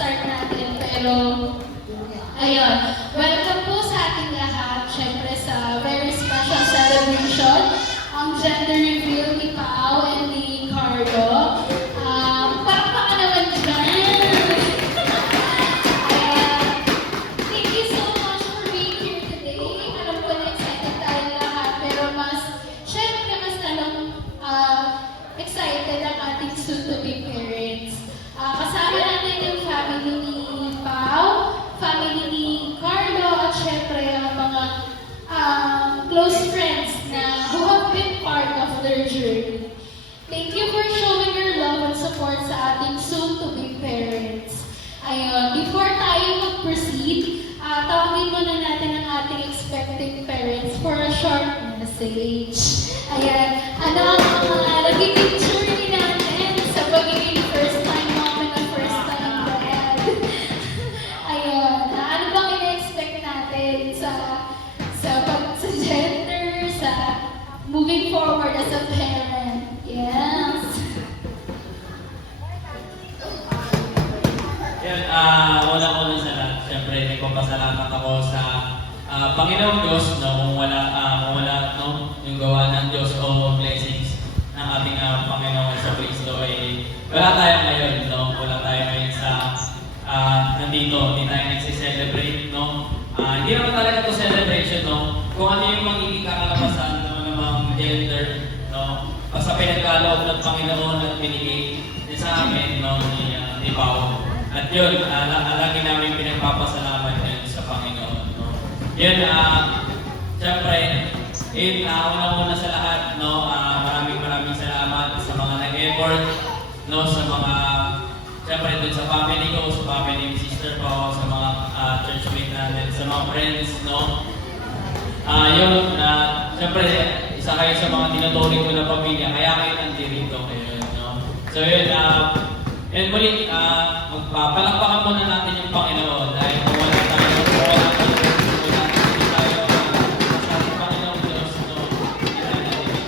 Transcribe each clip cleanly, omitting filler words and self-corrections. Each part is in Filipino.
mag-start natin. Pero, ayun. Welcome po sa ating lahat. Siyempre sa very special celebration. Ang gender reveal ni Pao and ni Carlo. Palakpakan naman dyan. Thank you so much for being here today. Alam ko na excited tayo lahat. Pero siyempre mas lalong excited ang ating soon-to-be parents. Kasama natin yung family ni Pao, family ni Carlo, at syempre ang mga close friends na who have been part of their journey. Thank you for showing your love and support sa ating soon-to-be parents. Ayun, before tayo mag-proceed, tawagin muna natin ang ating expecting parents for a short message. Ayan, ano ang mga nagiging journey natin sa pagiging first-time mom and first-time dad? Ayun, ano bang ina-expect natin sa gender, sa moving forward as a parent? Yes. Yan, una-una sa lahat, siyempre, nagpapasalamat ako sa Panginoong Diyos, no, kung wala no, yung gawa ng Diyos o blessings ng ating Panginoon sa Kristo, wala tayo ngayon, no, wala tayo ngayon sa nandito, hindi tayo nagsiselebrate, no. Hindi naman talaga ito celebration, no, kung ano yung magiging kakalabasan ng mga gender, no, basta pinagkaloob ng Panginoon at binigay sa amin, no, ni Pao. At yun, lagi namin pinagpapasalamat yun sa Panginoon. No? Yun, siyempre, una-una sa lahat, no, maraming salamat sa mga nag-effort, no, sa mga, siyempre, dun sa family ko, sa family ni sister ko, sa mga churchmate natin, sa mga friends, no. Yun, siyempre, isa kayo sa mga tinuturing ko na pamilya, kaya kayo nandito kayo, no. So yun, and muli, magpapalakpakan muna natin yung Panginoon dahil kung wala tayo sa ating Panginoong Diyos, no, hindi tayo natin.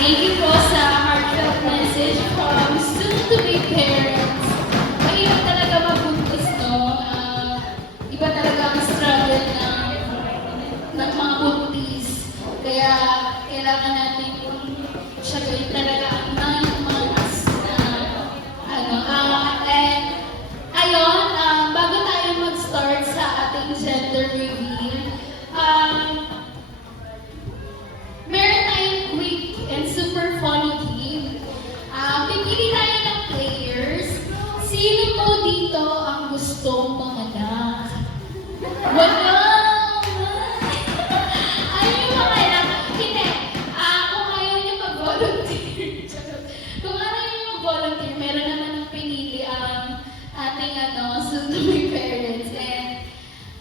Thank you po sa heartfelt message from soon-to-be parents. Mahirap talaga magbuntis, no? Iba talaga ang struggle ng mga buntis. Kaya kailangan natin siya gawin talaga ang 9 months na and ayun, bago tayo mag-start sa ating gender reveal, meron tayong quick and super funny game. Pipili tayo ng players. Sino po dito ang gustong manganak? Wala! Ayaw yung manganak? Hindi. Kung ayaw niyo mag-volunteer, kung ayaw niyo mag-volunteer, meron naman ang pinili ang ating soon-to-be parents. And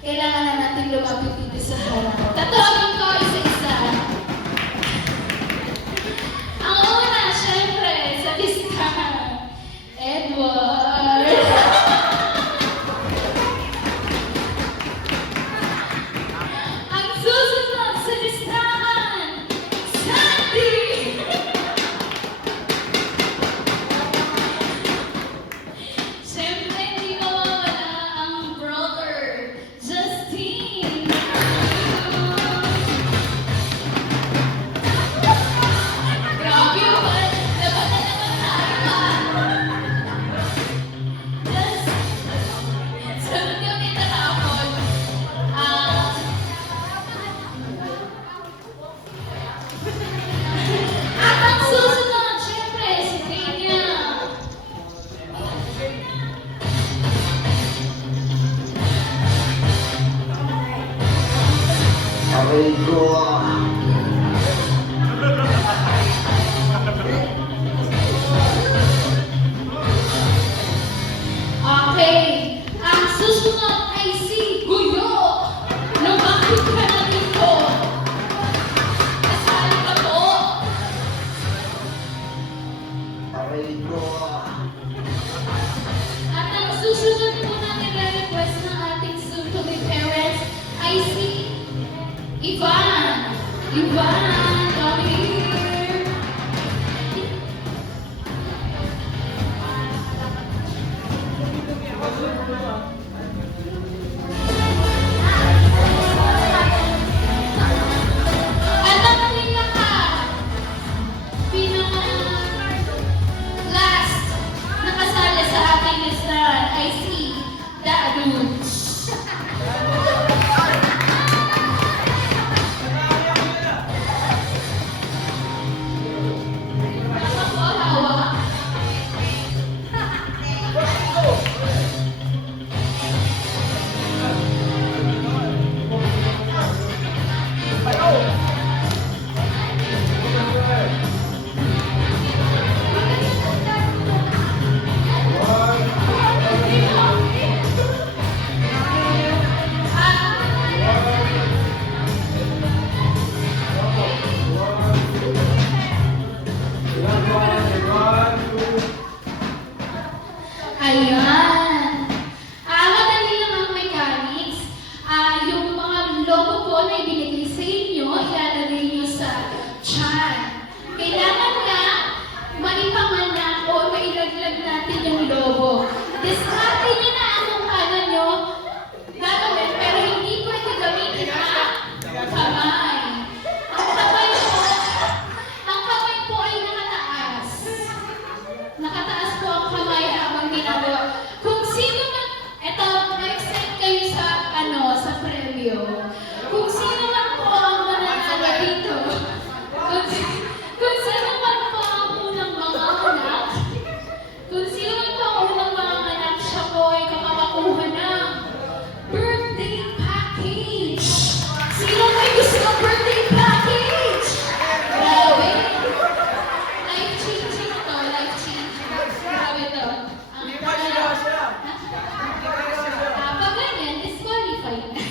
kailangan na natin lumapit dito sa harap. Tatawagin ko isa-isa. Ang una, syempre, sa listahan, Edward. Ang susunod sa listahan, Sandy. Syempre, hindi mawawala ang brother, Justin. At ang susunod po na nire-request ng ating soon-to-be parents ay si Ivan. Ivan, come here. At ang pinaka-last na kasali sa ating listahan ay si Dadudes. Hawak. Ayan. Madali lang ang mechanics. Yung mga logo po na ibinigay sa inyo, ilalagay nyo sa chan. Kailangan nga maipanganak o mailaglag natin yung logo. Diskarte nyo na anong kala nyo gagawin, pero hindi pwede gamitin ang kamay. Ang kamay po ay nakataas. Nakataas po ang kamay habang ginagawa. Kung sino man, eto, ma-excite kayo sa, sa premyo. Kung sino man po ang mananalo dito, kung sino man po ang unang mga anak, kung sino man po ang unang mga anak, siya po ay makakakuha ng birthday package. Sino may gusto ng birthday package? Grabe. Life-changing ito, life-changing. Grabe ito. Pag ganyan, disqualified na.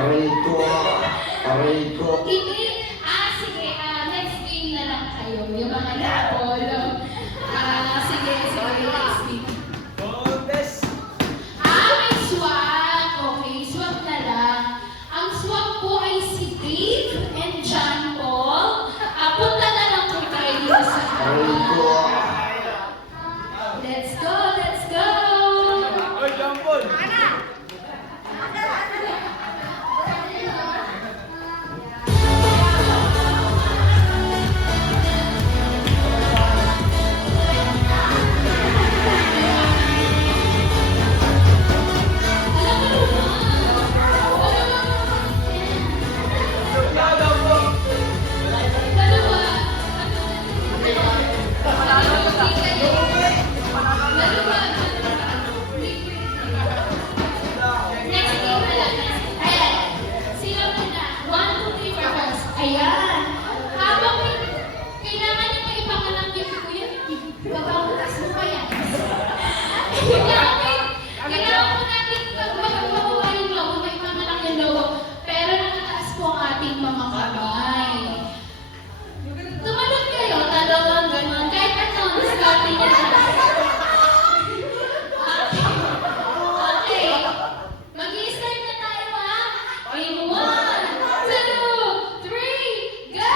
Aray ko. Sige, next game na lang kayo. Yung mga napolo. Sige, next game. May swap. Okay, swap na lang. Ang swap po ay si Dave and John Paul. Punta na lang po tayo dito sa Aray ko. Let's go, let's go! Ayan. Habang kailangan niyo may ipanganak yung kuya, babawalas mo pa yan. Kailangan po natin magpagawa yung logo, may ipanganak yung logo, pero nakataas po ang ating mga kamay. Tumalon kayo, talawang gano'n, kahit ano, diskarte niya na. Okay. Mag-i-start na tayo ha. In 1, 2, 3, go!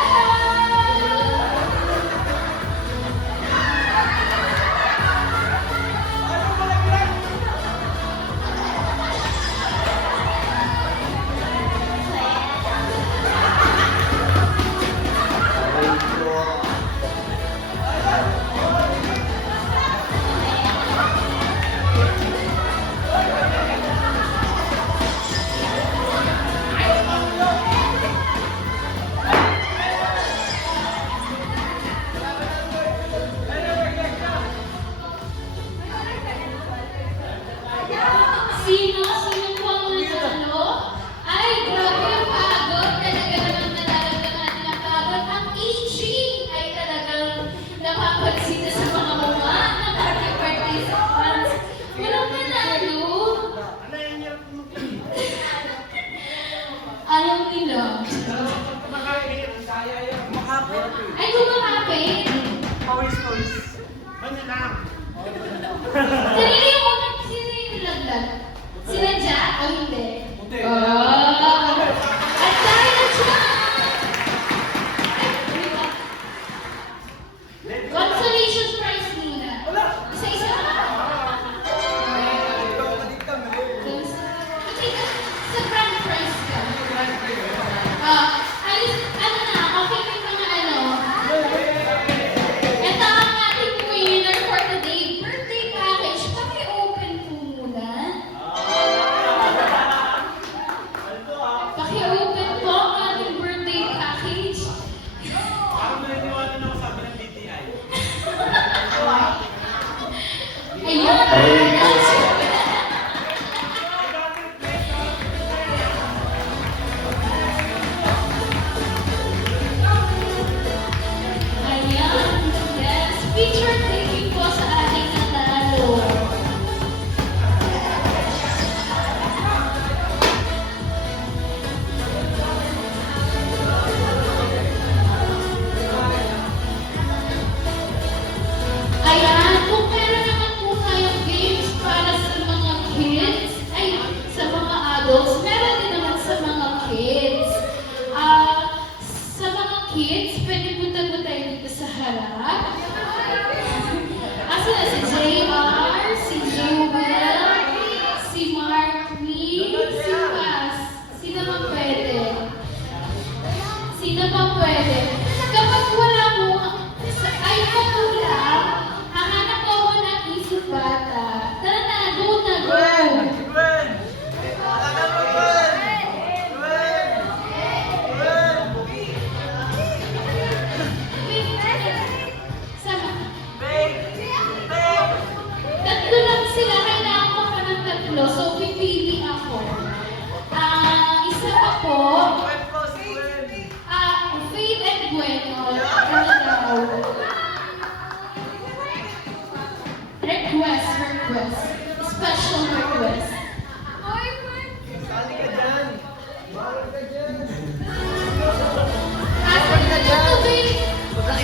Sarili yung unang, sino yung nilaglag? Sila Jack o hindi? Hindi. At dahil na Jack! Consolation prize muna. Isa-isa na. Sa grand prize ka. Ano na, okay may mga ano. Ito ang ating winner for the day. Birthday package. Paki-open po muna. Paki-open po ang ating birthday package. Parang naniniwala na ako sabi ng BTI. Ayun. Ayan. Yes. Picture taking po sa ating nanalo. Ayan. Kung meron naman po kayong games para sa mga kids, ay, sa mga adults, meron din naman sa mga kids. Sa mga kids, pwede punta tayo dito sa harap. Asa na si JR, si Jewel, si Mark Lee, si Paz. Sino bang pwede? Sino bang pwede? Kapag wala mo, ay kulang, hahanap ako ng isip bata. Tara na, go na, go! Sama. Tatlo lang sila, kailangan ko pa ng tatlo, so pipili ako. Isa pa po, Faith and Bueno. Ano daw? Request. Special request.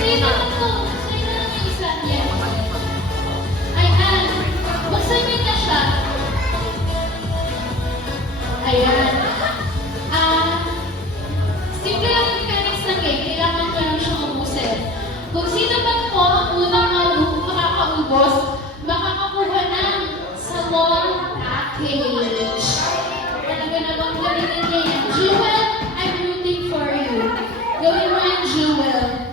Sino yung isa niya? Ayan. Buksan niyo na siya. Ayan. Simple lang yung mechanics ng game. Kailangan ko lang siyang ubusin. Kung sino man po ang unang makakaubos, makakakuha ng salon package. Talaga na bang gawin niya yan? Jewel, I'm rooting for you. Gawin mo yan, Jewel.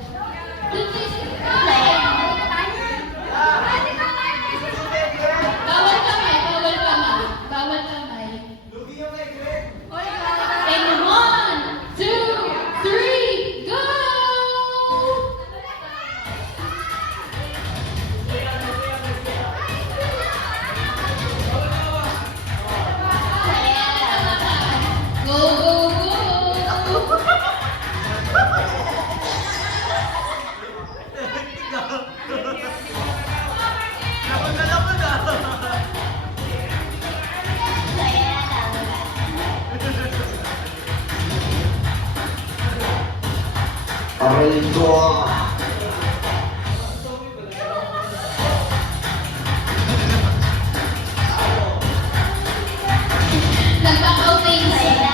Bawal kamay. And 1, 2, 3, go! Go! Aray ko. Nagpaka-open sila.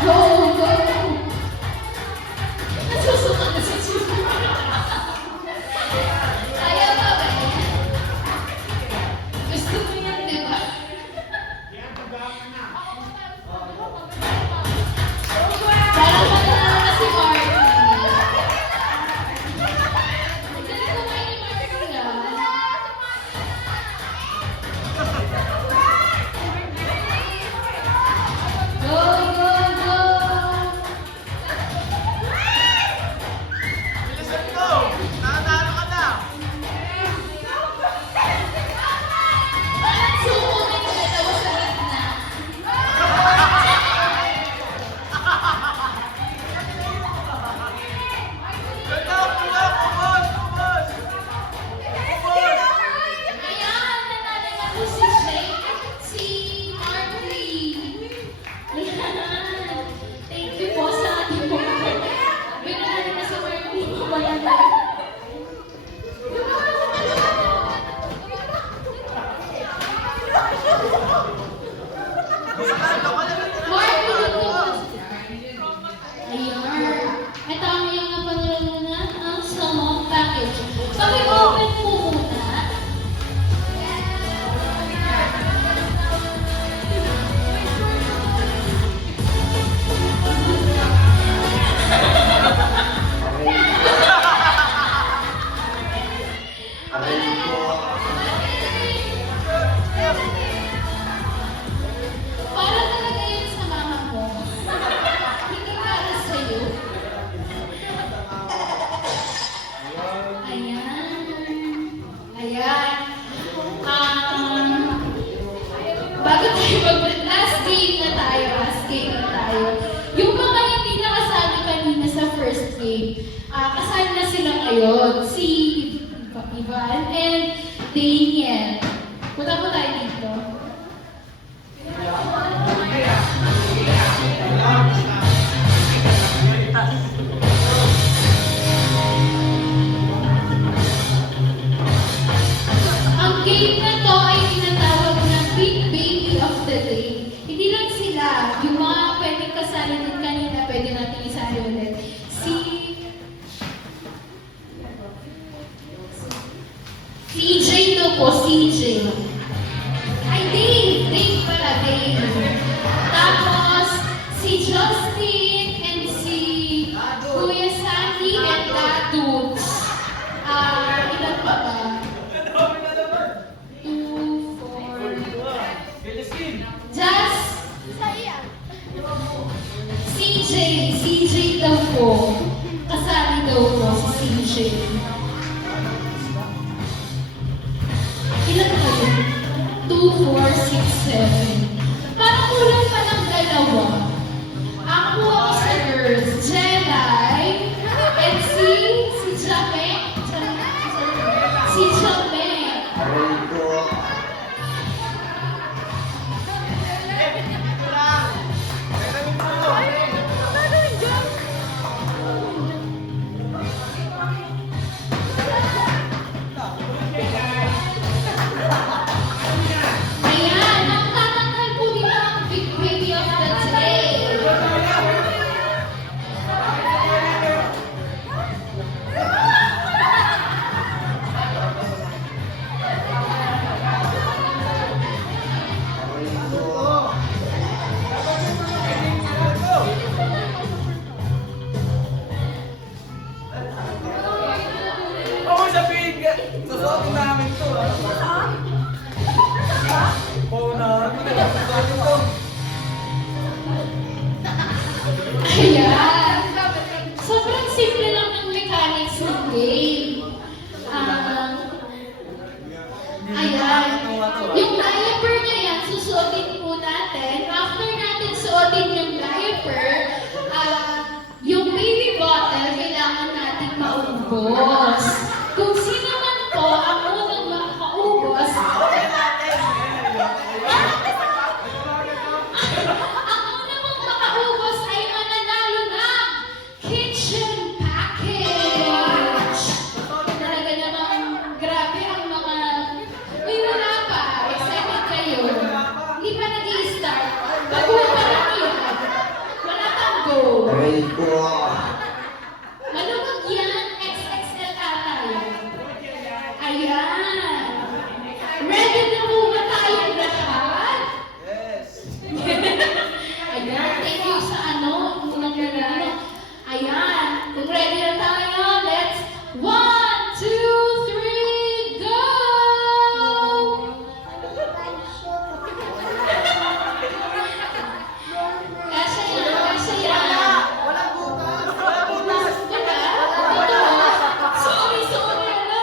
Go! Nasusuka na si Jewel. Ayaw ba ba? Gusto mo yan, di ba? Parang malala na si Marty. Aray ko. Para talaga yun sa mama mo. Hindi para sa'yo. Ayan. Ayan. Bago tayo last game na tayo. Last game na tayo. Yung mga hindi nakasali kanina sa first game, kasali na sila ngayon. Si Ivan and Daniel. Punta po tayo dito. Ang game na to ay tinatawag na Big Baby of the Day. Hindi lang sila, yung mga pwedeng kasali din kanina, pwede natin isali ulit. CJ daw po, CJ. Ay, Dave pala, Dave. Tapos, si Justin and si Kuya Sandy and Dadudes. Ilan pa ba? 2, 4, Just CJ daw po. Kasali daw po si CJ. Ilan ba yun? 2, 4, 6, 7. Parang kulang pa ng dalawa. Ako sa girls, Jedi, and si Jame. Si Jame. Aray ko. Ayan, ang tatanggal po dito ang Big Baby of the Day. Aray ko. Oo, sabihin ka. Susuotin namin to. Oo na. Susuotin to. Ayan. Sobrang simple lang ng mechanics ng game. Ayan. Yung diaper na yan, susuotin po natin. After natin suotin yung diaper, yung baby bottle, kailangan natin maubos. Kung sino man po ang unang makaubos, ang unang makaubos ay mananalo ng kitchen package. Talaga namang grabe ang mga... Uy, wala pa. Excited kayo. Hindi pa nag-i-start. Baguhan pa lang yun. Wala kang go. Aray ko. Malumag yan. XXL ata yan. Ayan. Ready na po ba tayong lahat? Yes. Ayan. Thank you sa unang nanalo. Ayan. Kung ready na tayo, let's 1, 2, 3, go! Kasya yan, kasya yan. Walang butas. Walang butas. Wala? Sorry, ano?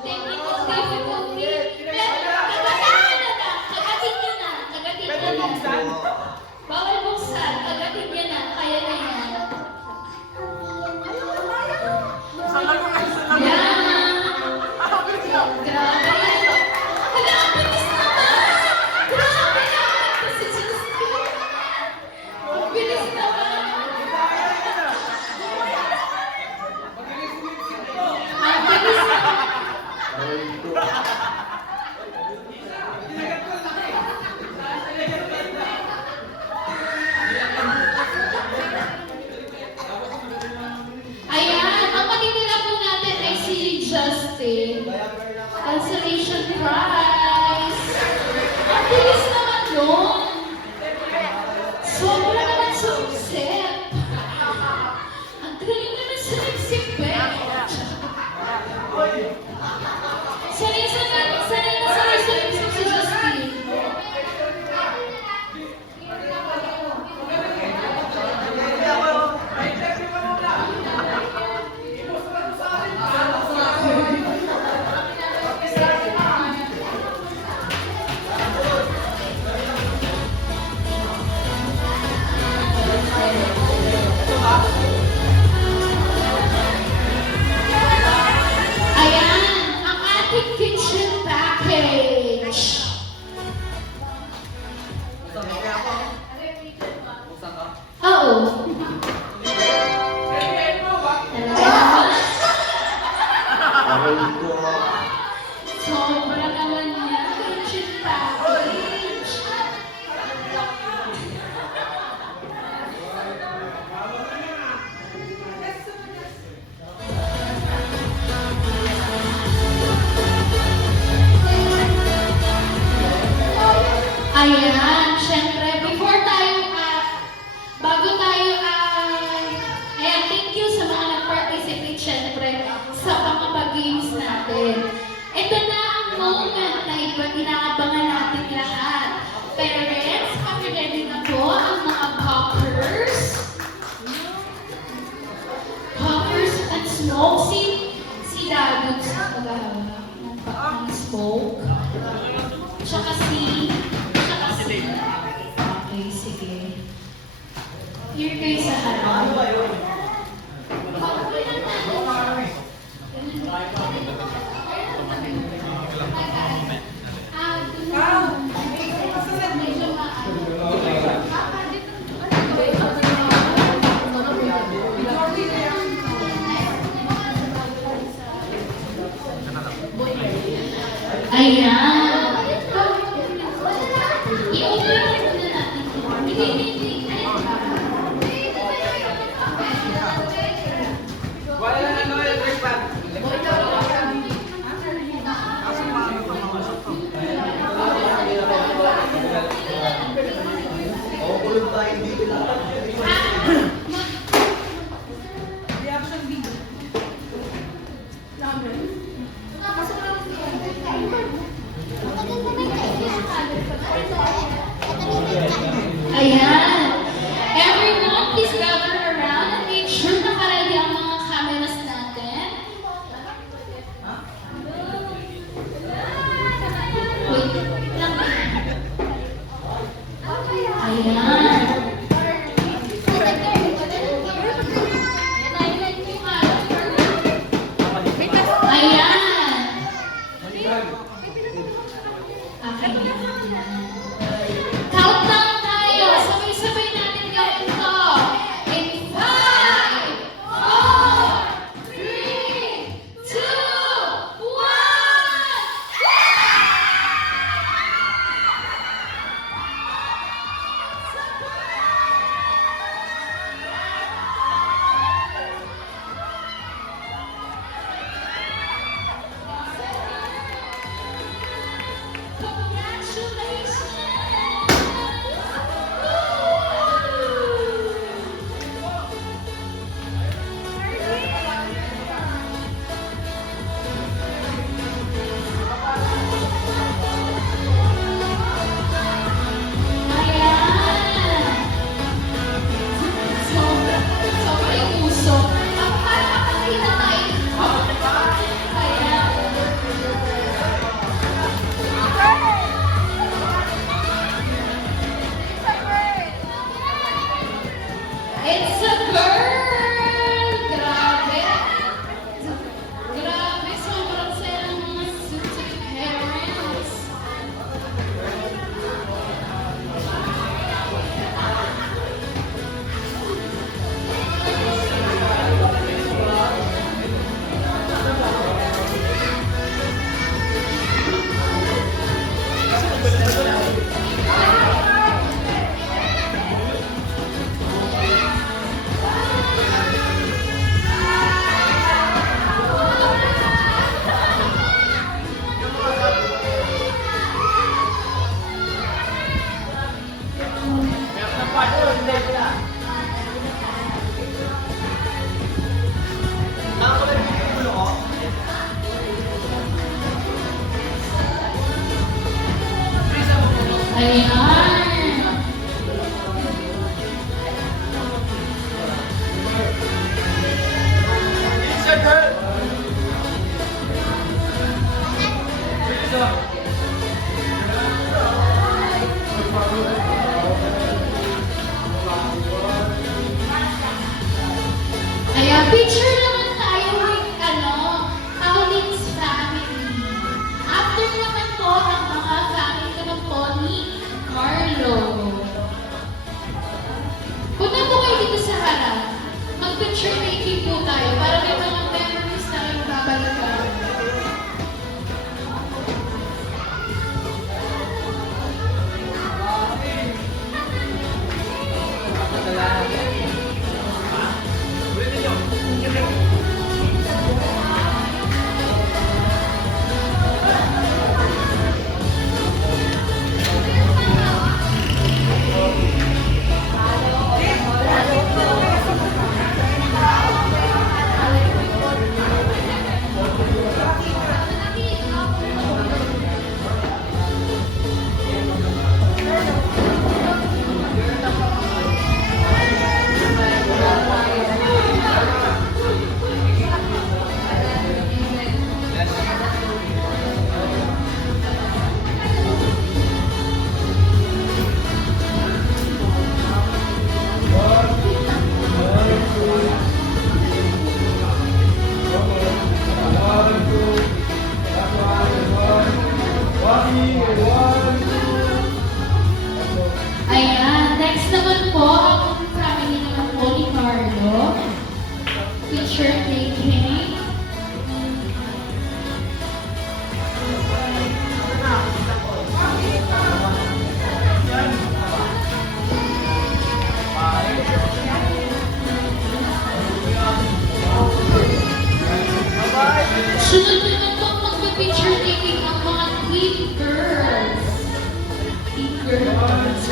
Technical difficulty. Pero, kagatin niya na. Kagatin Pwede niya na. buksan? Bawal buksan. Kagatin niya na. Kaya na yan. Yan. Grabe. Hala, ang bilis naman. Grabe naman. Kasi Justin. Ang bilis naman. Ang bilis naman. Aray ko. Ayan, ang matitira po natin ay si Justin. Cancellation prize. Ang bilis naman nun. Sobra naman sa isip. Ang galing naman sa isip, eh. Ayan, syempre, bago tayo, ayan, thank you sa mga nag-participate, syempre, sa pangapag-games natin. Ito na ang moment na inaabangan natin lahat. Parents, pakilala na po ang mga poppers. Poppers and smoke. Si David sa paghahawa ng smoke. Tsaka si... Okay, sige. Here kayo sa harap. Ayan. I-open na muna natin. Hindi. Wala na ano yung breakfast. Ako kulog tayo dito lahat. Ayan. Everyone, please gather around and make sure nakaready ang mga cameras natin. Wait lang. Ayan. Ayan. Okay. Countdown tayo. Sabay-sabay natin gawin to. In 5, 4, 3, 2, 1. It's a girl! Grabe! Grabe, sobrang saya ng mga sensitive parents. Ayan. It's a girl. Ayan, picture naman tayo with, Pauline's family. After naman po ang mga family naman po ni Carlo. Punta po kayo dito sa harap. Mag-picture making po tayo para may mga memories na kayo babalikan. Ayan, next naman po, ang family naman po ni Carlo. Picture taking. Sunod naman po magpipicture taking ang mga teen girls. Teen girls.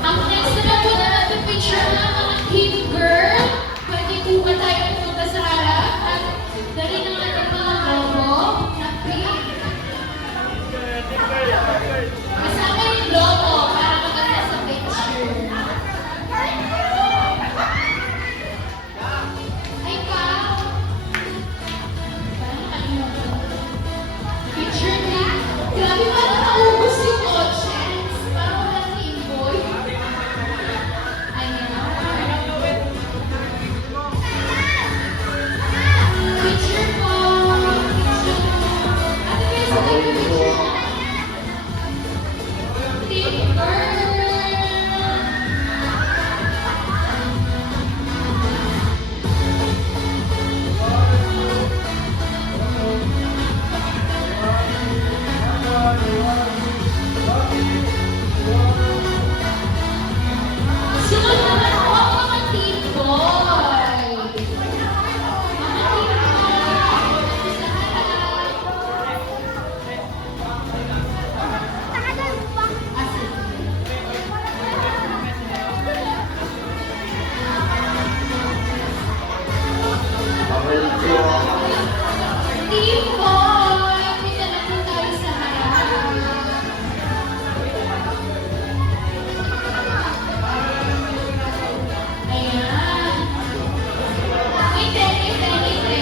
Ang next naman po na magpipicture ng mga teen girl. Pwede po ba tayo pumunta sa harap at dali ng ating mga logo na pink. Kasama yung logo para maganda sa picture. Ay, Pao! Parang kalimutan. Picture na. Grabe, parang naubos yung audience. Parang walang teamboy. Ayan. Picture po. Picture. Ate Grace, ito yung picture na. Team girl. Sunod naman po ang mga team boy. Mga team boy. Sa harap. Team boy. Dito na po tayo sa harap. Ayan. Ngiti, ngiti, ngiti.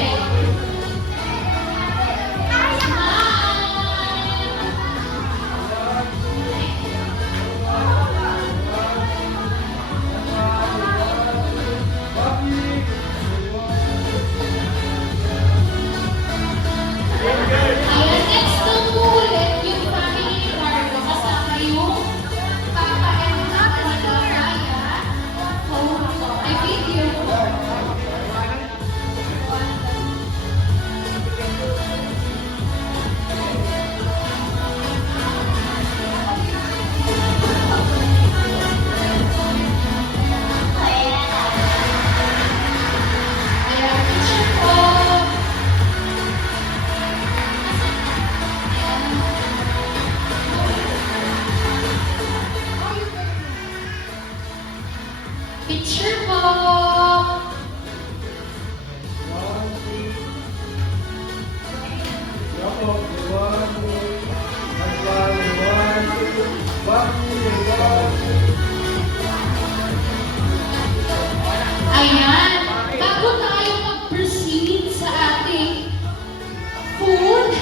Ayan, next na po ulit yung family ni Carlo kasama yung papa and mama nila Raya. Oh, ay video. Ayan, picture po. Picture po. Ayan, bago tayo mag-proceed sa ating food,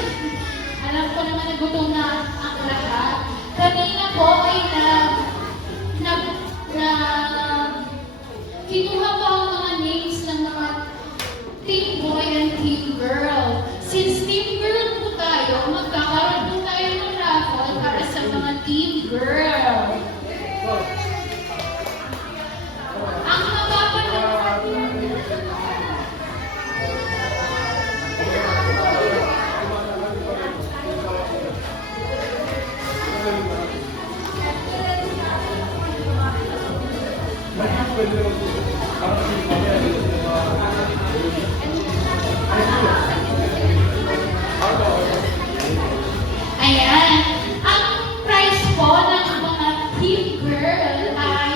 alam ko naman na gutom na ang lahat. Kanina po ay kinuha po ang mga names ng mga team boy and team girl. Since team girl po tayo, magkakaroon po tayo ng raffle para sa mga team girl. Ang mapapanood Ayan. Ang price po ng mga team girl ay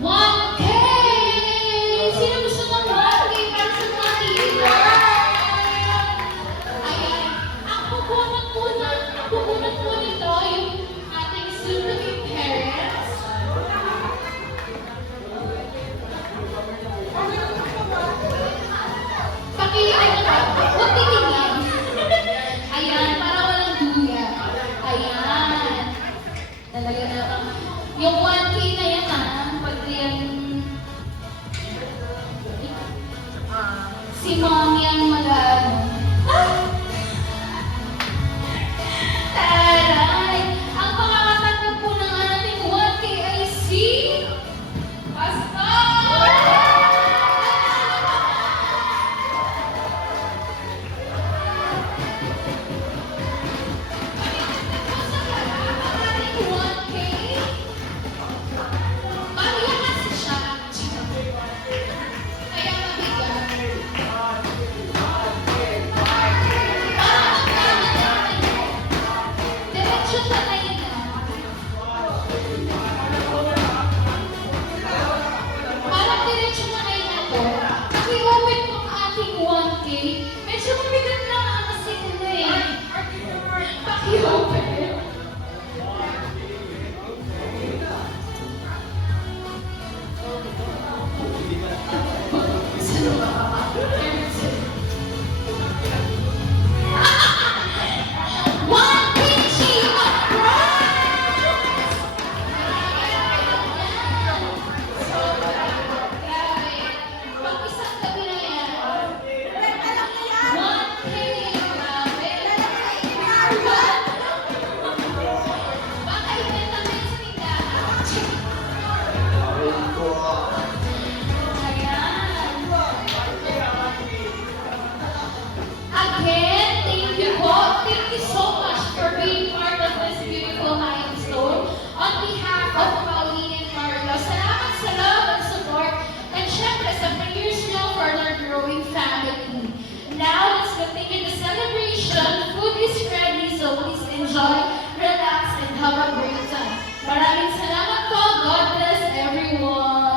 $1K! Sino gusto ng 1K para sa mga team girl? Ayan. Ang pupunat po nito yung ating soon-to-be parents. Huwag titignan. Ayan, para walang So please enjoy, relax, and have a great time. Maraming salamat po. God bless everyone.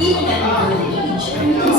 Even at an early age,